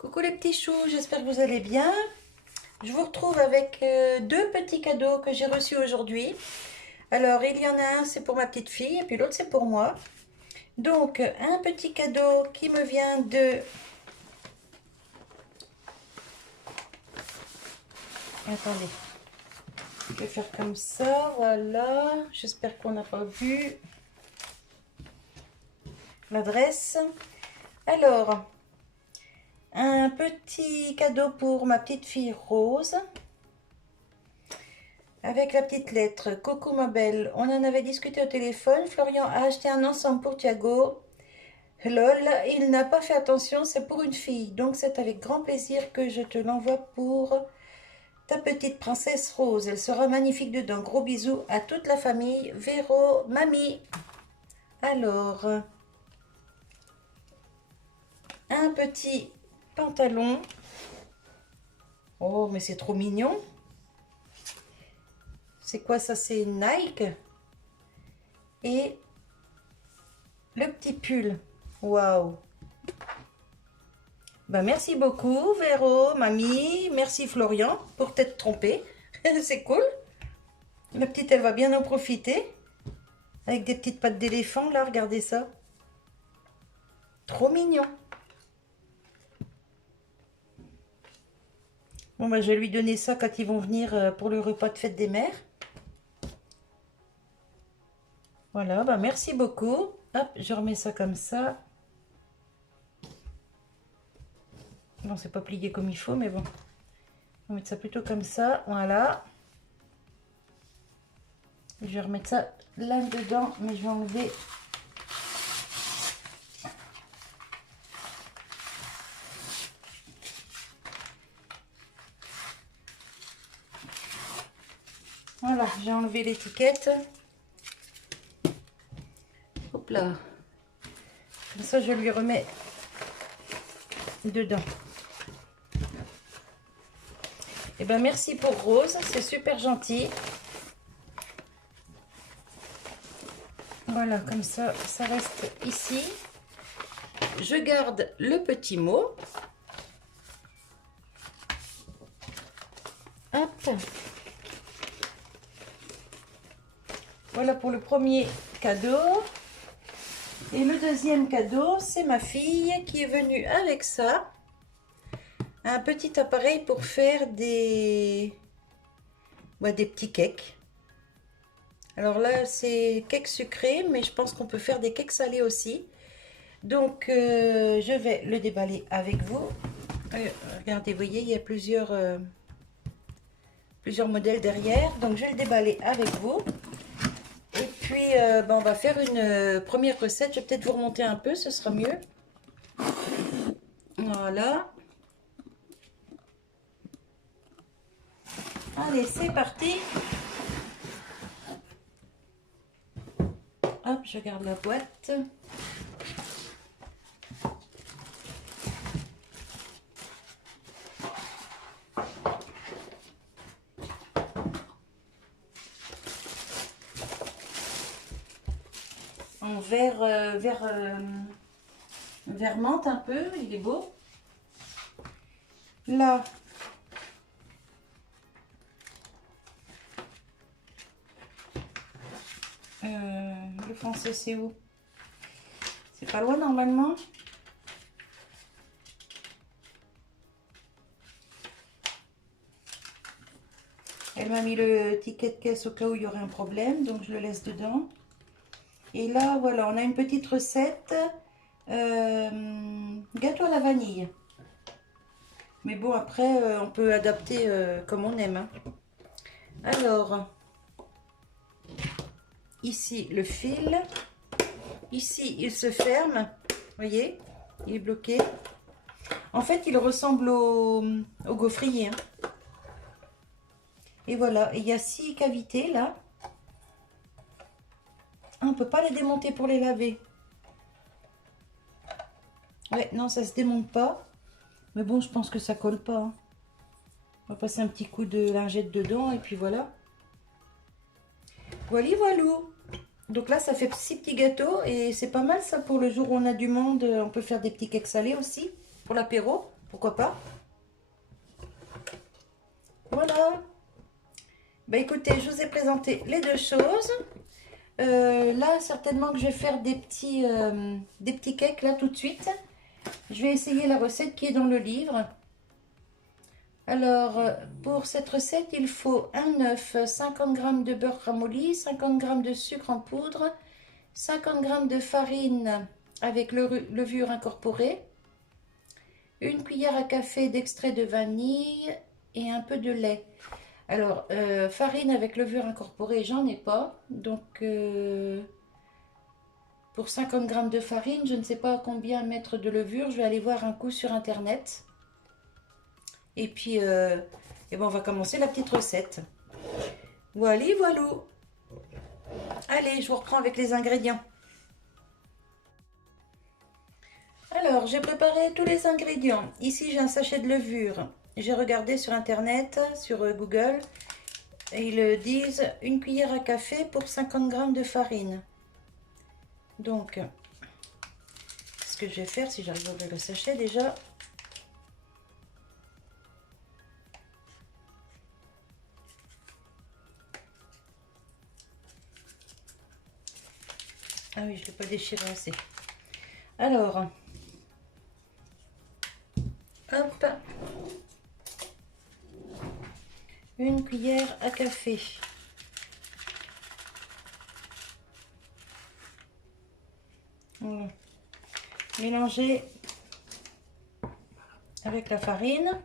Coucou les petits choux, j'espère que vous allez bien. Je vous retrouve avec deux petits cadeaux que j'ai reçus aujourd'hui. Alors, il y en a un, c'est pour ma petite fille, et puis l'autre, c'est pour moi. Donc, un petit cadeau qui me vient de... Attendez, je vais faire comme ça, voilà. J'espère qu'on n'a pas vu l'adresse. Alors, un petit cadeau pour ma petite fille Rose. Avec la petite lettre, coucou ma belle, on en avait discuté au téléphone, Florian a acheté un ensemble pour Thiago. Lol, il n'a pas fait attention, c'est pour une fille, donc c'est avec grand plaisir que je te l'envoie pour ta petite princesse Rose. Elle sera magnifique dedans. Gros bisous à toute la famille. Véro, mamie. Alors, un petit pantalon. Oh, mais c'est trop mignon. C'est quoi ça? C'est Nike. Et le petit pull. Waouh. Ben, merci beaucoup, Véro, mamie. Merci, Florian, pour t'être trompé. C'est cool. La petite, elle va bien en profiter. Avec des petites pattes d'éléphant, là, regardez ça. Trop mignon. Bon, ben, je vais lui donner ça quand ils vont venir pour le repas de fête des mères. Voilà, ben, merci beaucoup. Hop, je remets ça comme ça. Bon, c'est pas plié comme il faut, mais bon. On va mettre ça plutôt comme ça. Voilà. Je vais remettre ça là dedans, mais je vais enlever. Voilà, j'ai enlevé l'étiquette. Hop là. Comme ça, je lui remets dedans. Et ben merci pour Rose, c'est super gentil. Voilà, comme ça, ça reste ici. Je garde le petit mot. Hop. Voilà pour le premier cadeau. Et le deuxième cadeau, c'est ma fille qui est venue avec ça. Un petit appareil pour faire des petits cakes. Alors là, c'est cake sucré, mais je pense qu'on peut faire des cakes salés aussi. Donc, je vais le déballer avec vous. Regardez, vous voyez, il y a plusieurs modèles derrière. Donc, je vais le déballer avec vous. Et puis, on va faire une première recette. Je vais peut-être vous remonter un peu, ce sera mieux. Voilà. Allez, c'est parti. Hop, je garde la boîte. En vert menthe un peu, il est beau. Là, le français c'est où? C'est pas loin normalement. Elle m'a mis le ticket de caisse au cas où il y aurait un problème, donc je le laisse dedans. Et là, voilà, on a une petite recette gâteau à la vanille. Mais bon, après, on peut adapter comme on aime. Hein. Alors, ici, le fil. Ici, il se ferme. Vous voyez, il est bloqué. En fait, il ressemble au gaufrier. Hein. Et voilà, il y a 6 cavités là. Ah, on ne peut pas les démonter pour les laver. Ouais, non, ça se démonte pas. Mais bon, je pense que ça colle pas. Hein. On va passer un petit coup de lingette dedans et puis voilà. Voilà, voilou. Donc là, ça fait 6 petits gâteaux et c'est pas mal ça pour le jour où on a du monde. On peut faire des petits cakes salés aussi pour l'apéro. pourquoi pas. Voilà. Bah écoutez, je vous ai présenté les deux choses. Là, certainement que je vais faire des petits cakes là tout de suite. Je vais essayer la recette qui est dans le livre. Alors, pour cette recette, il faut un œuf, 50 g de beurre ramolli, 50 g de sucre en poudre, 50 g de farine avec levure incorporée, une cuillère à café d'extrait de vanille et un peu de lait. Alors, farine avec levure incorporée, j'en ai pas. Donc, pour 50 g de farine, je ne sais pas combien mettre de levure. Je vais aller voir un coup sur Internet. Et puis, et ben on va commencer la petite recette. Voilà, voilà. Allez, je vous reprends avec les ingrédients. Alors, j'ai préparé tous les ingrédients. Ici, j'ai un sachet de levure. J'ai regardé sur Internet, sur Google. Et ils disent une cuillère à café pour 50 g de farine. Donc, ce que je vais faire, si j'arrive à ouvrir le sachet déjà. Ah oui, je ne l'ai pas déchiré assez. Alors, hop, une cuillère à café. Voilà. Mélanger avec la farine.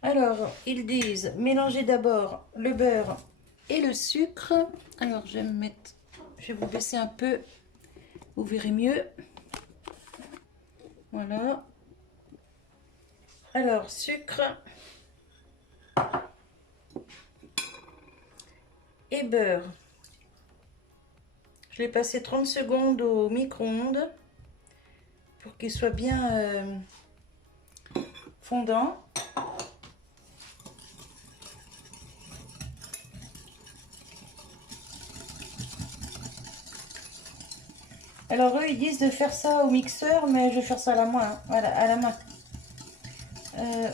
Alors, ils disent mélanger d'abord le beurre et le sucre. Alors, je vais vous baisser un peu, vous verrez mieux. Voilà. Alors, sucre et beurre. Je l'ai passé 30 secondes au micro-ondes pour qu'il soit bien fondant. Alors eux ils disent de faire ça au mixeur, mais je vais faire ça à la main, hein. Voilà, à la main.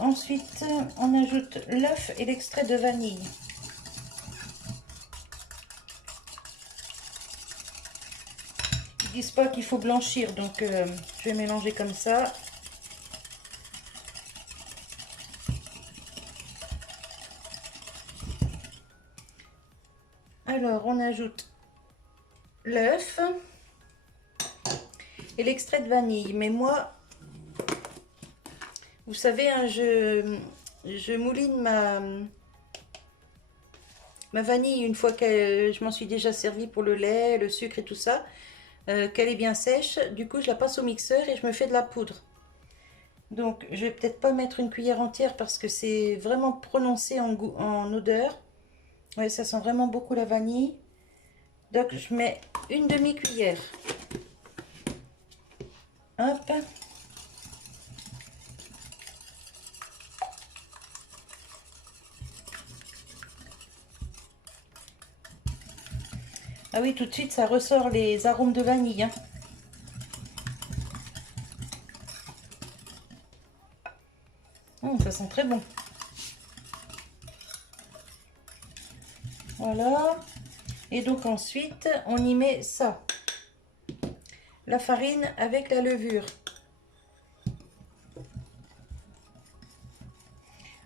Ensuite on ajoute l'œuf et l'extrait de vanille. Ils disent pas qu'il faut blanchir, donc je vais mélanger comme ça. Alors on ajoute l'œuf et l'extrait de vanille, mais moi vous savez, hein, je mouline ma vanille une fois que je m'en suis déjà servi pour le lait, le sucre et tout ça, qu'elle est bien sèche. Du coup, je la passe au mixeur et je me fais de la poudre. Donc, je vais peut-être pas mettre une cuillère entière parce que c'est vraiment prononcé en goût, en odeur. Ouais, ça sent vraiment beaucoup la vanille. Donc, je mets une demi-cuillère. Hop. Ah oui, tout de suite, ça ressort les arômes de vanille, hein. Ça sent très bon. Voilà. Et donc ensuite, on y met ça. La farine avec la levure.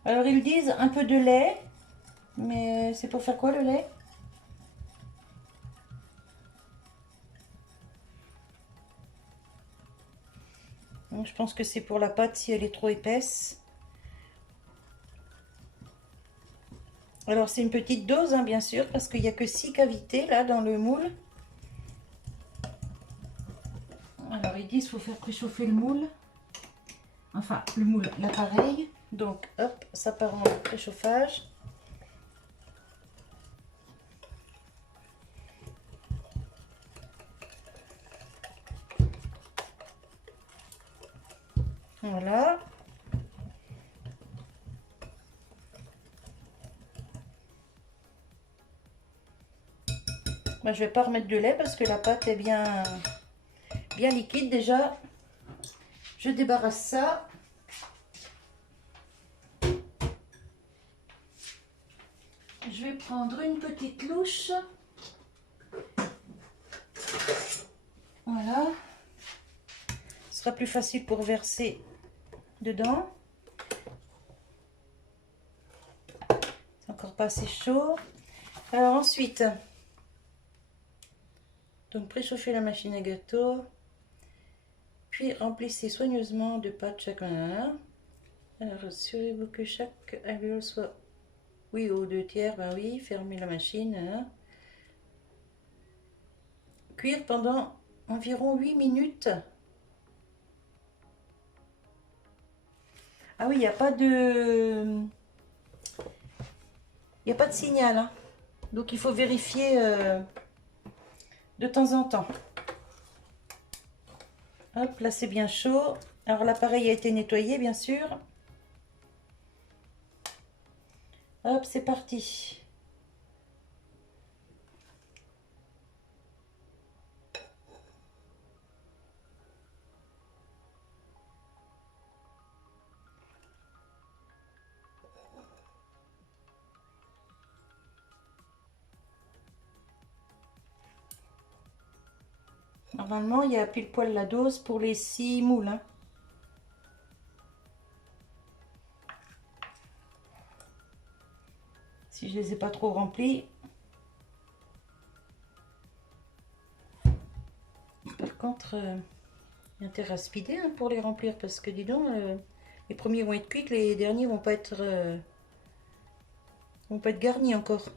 Alors ils disent un peu de lait. Mais c'est pour faire quoi le lait? Donc, je pense que c'est pour la pâte si elle est trop épaisse. Alors c'est une petite dose, hein, bien sûr, parce qu'il n'y a que 6 cavités là dans le moule. Alors ils disent qu'il faut faire préchauffer le moule. Enfin, le moule, l'appareil. Donc hop, ça part en préchauffage. Voilà. Bah, je vais pas remettre de lait parce que la pâte est bien liquide déjà. Je débarrasse ça. Je vais prendre une petite louche. Voilà. Ce sera plus facile pour verser dedans. C'est encore pas assez chaud. Alors ensuite, donc préchauffez la machine à gâteau. Puis remplissez soigneusement de pâte chacun. Alors assurez-vous que chaque alvéole soit oui aux 2/3. Ben oui, fermez la machine. Cuire pendant environ 8 minutes. Ah oui, il n'y a pas de... Il n'y a pas de signal. Hein. Donc il faut vérifier de temps en temps. Hop, là c'est bien chaud. Alors l'appareil a été nettoyé bien sûr. Hop, c'est parti. Normalement, il y a pile poil la dose pour les 6 moules. Hein. Si je les ai pas trop remplis. Par contre, il y a intérêt à speeder hein, pour les remplir parce que dis donc, les premiers vont être cuits, les derniers vont pas être garnis encore.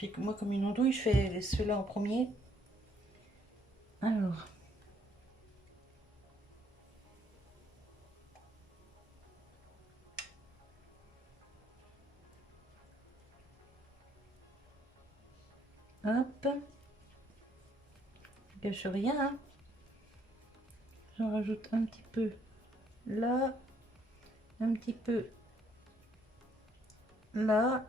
Et puis moi, comme une andouille, je fais ceux-là en premier. Alors. Hop. Je gâche rien. Hein. J'en rajoute un petit peu là. Un petit peu là.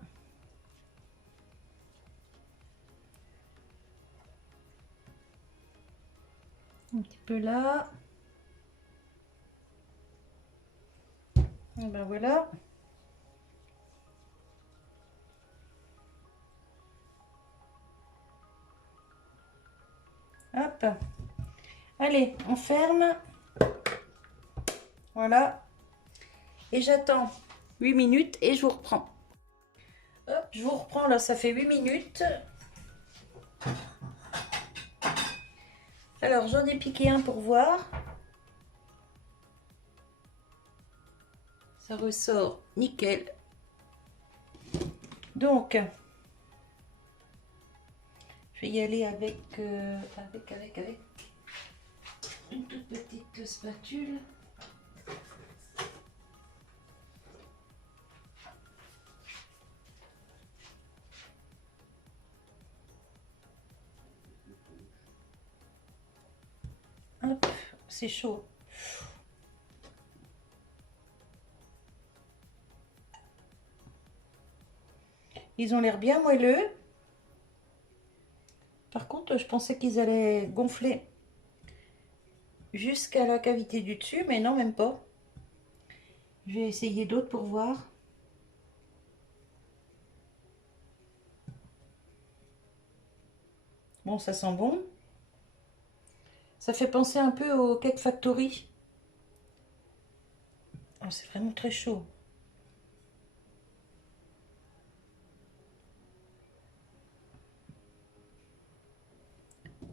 Un petit peu là. Et ben voilà. Hop. Allez, on ferme. Voilà. Et j'attends 8 minutes et je vous reprends. Hop, je vous reprends là, ça fait 8 minutes. Alors, j'en ai piqué un pour voir. Ça ressort nickel. Donc, je vais y aller avec une toute petite spatule. Hop, c'est chaud. Ils ont l'air bien moelleux. Par contre, je pensais qu'ils allaient gonfler jusqu'à la cavité du dessus, mais non, même pas. Je vais essayer d'autres pour voir. Bon, ça sent bon. Ça fait penser un peu au Cake Factory. Oh, c'est vraiment très chaud.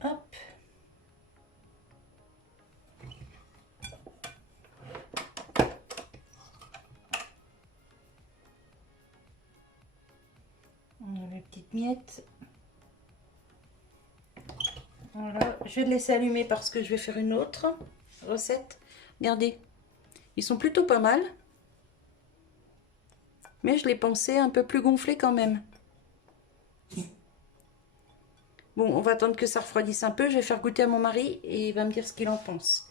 Hop. On a les petites miettes. Voilà. Je vais le laisser allumer parce que je vais faire une autre recette. Regardez. Ils sont plutôt pas mal. Mais je les pensais un peu plus gonflés quand même. Bon, on va attendre que ça refroidisse un peu. Je vais faire goûter à mon mari et il va me dire ce qu'il en pense.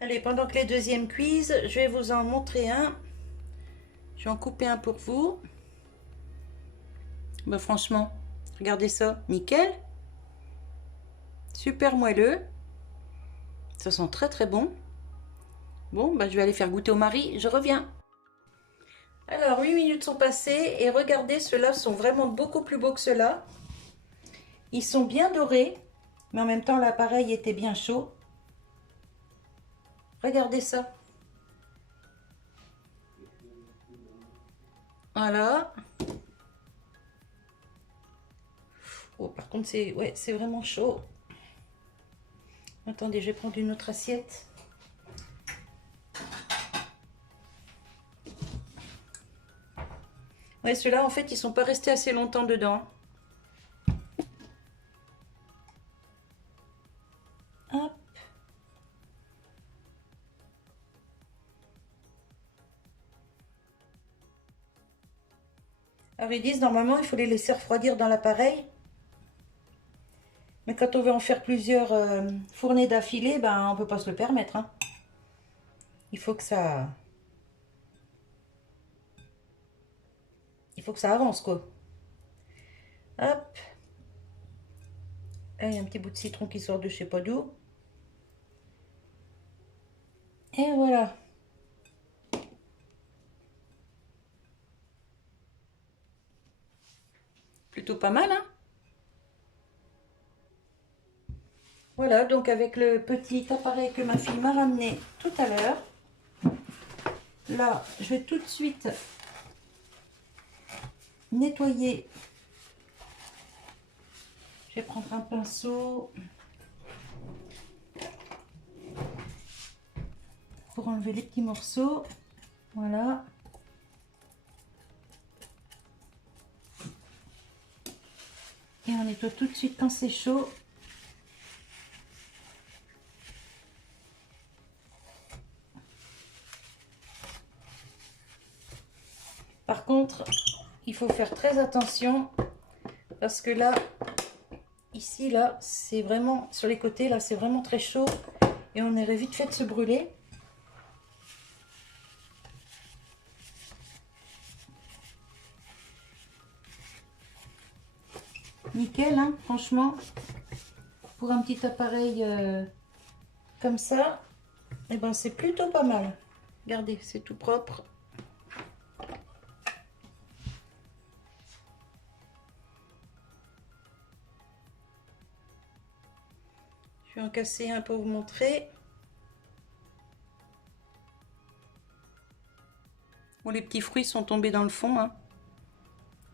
Allez, pendant que les deuxièmes cuisent, je vais vous en montrer un. Je vais en couper un pour vous. Ben, franchement, regardez ça, nickel. Super moelleux. Ça sent très très bon. Bon, ben, je vais aller faire goûter au mari, je reviens. Alors, 8 minutes sont passées et regardez, ceux-là sont vraiment beaucoup plus beaux que ceux-là. Ils sont bien dorés, mais en même temps, l'appareil était bien chaud. Regardez ça. Voilà. Oh, par contre, c'est vraiment chaud. Attendez, je vais prendre une autre assiette. Ouais, ceux-là, en fait, ils sont pas restés assez longtemps dedans. Hop. Alors, ils disent, normalement, il faut les laisser refroidir dans l'appareil. Mais quand on veut en faire plusieurs fournées d'affilée, ben, on peut pas se le permettre, hein. Il faut que ça avance, quoi. Hop. Là, il y a un petit bout de citron qui sort de je sais pas d'où. Et voilà. Plutôt pas mal, hein? Voilà, donc avec le petit appareil que ma fille m'a ramené tout à l'heure. Là, je vais tout de suite nettoyer. Je vais prendre un pinceau pour enlever les petits morceaux. Voilà. Et on nettoie tout de suite quand c'est chaud. Par contre, il faut faire très attention parce que là, ici, là, c'est vraiment, sur les côtés, là, c'est vraiment très chaud et on aurait vite fait de se brûler. Nickel, hein, franchement, pour un petit appareil comme ça, et ben c'est plutôt pas mal. Regardez, c'est tout propre. Je vais en casser un pour vous montrer. Bon, les petits fruits sont tombés dans le fond, hein.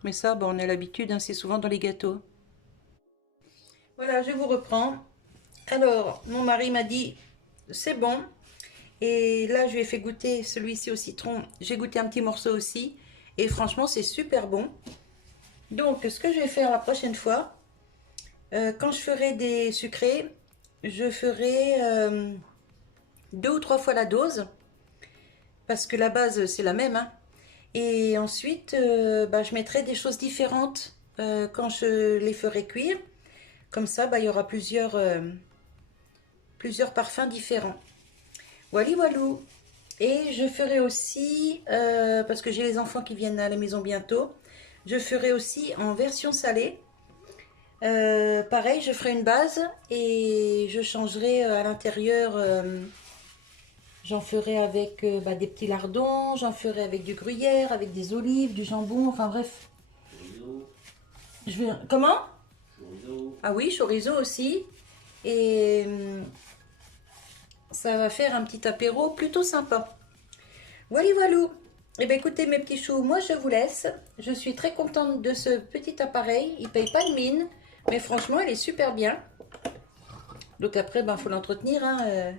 Mais ça, bon, on a l'habitude, hein, c'est souvent dans les gâteaux. Voilà, je vous reprends. Alors, mon mari m'a dit, c'est bon. Et là, je lui ai fait goûter celui-ci au citron. J'ai goûté un petit morceau aussi. Et franchement, c'est super bon. Donc, ce que je vais faire la prochaine fois, quand je ferai des sucrés, je ferai 2 ou 3 fois la dose. Parce que la base, c'est la même, hein. Et ensuite, bah, je mettrai des choses différentes quand je les ferai cuire. Comme ça, bah, il y aura plusieurs parfums différents. Voilà, voilou. Et je ferai aussi, parce que j'ai les enfants qui viennent à la maison bientôt, je ferai aussi en version salée. Pareil, je ferai une base et je changerai à l'intérieur. J'en ferai avec bah, des petits lardons, j'en ferai avec du gruyère, avec des olives, du jambon, enfin bref. Je vais... Comment? Chorizo. Ah oui, chorizo aussi. Et ça va faire un petit apéro plutôt sympa. Voilà, voilou. Eh bien écoutez mes petits choux, moi je vous laisse. Je suis très contente de ce petit appareil. Il ne paye pas de mine, mais franchement il est super bien. Donc après, ben, faut l'entretenir, hein,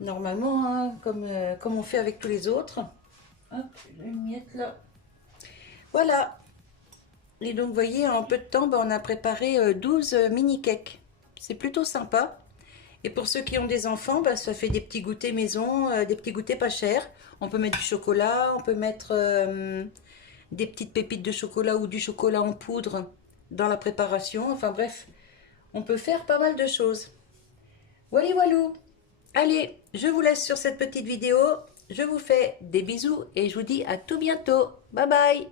normalement, hein, comme on fait avec tous les autres. Hop, une miette là. Voilà. Et donc vous voyez, en peu de temps, ben, on a préparé 12 mini cakes. C'est plutôt sympa. Et pour ceux qui ont des enfants, bah, ça fait des petits goûters maison, des petits goûters pas chers. On peut mettre du chocolat, on peut mettre des petites pépites de chocolat ou du chocolat en poudre dans la préparation. Enfin bref, on peut faire pas mal de choses. Voilà, voilou. Allez, je vous laisse sur cette petite vidéo. Je vous fais des bisous et je vous dis à tout bientôt. Bye bye!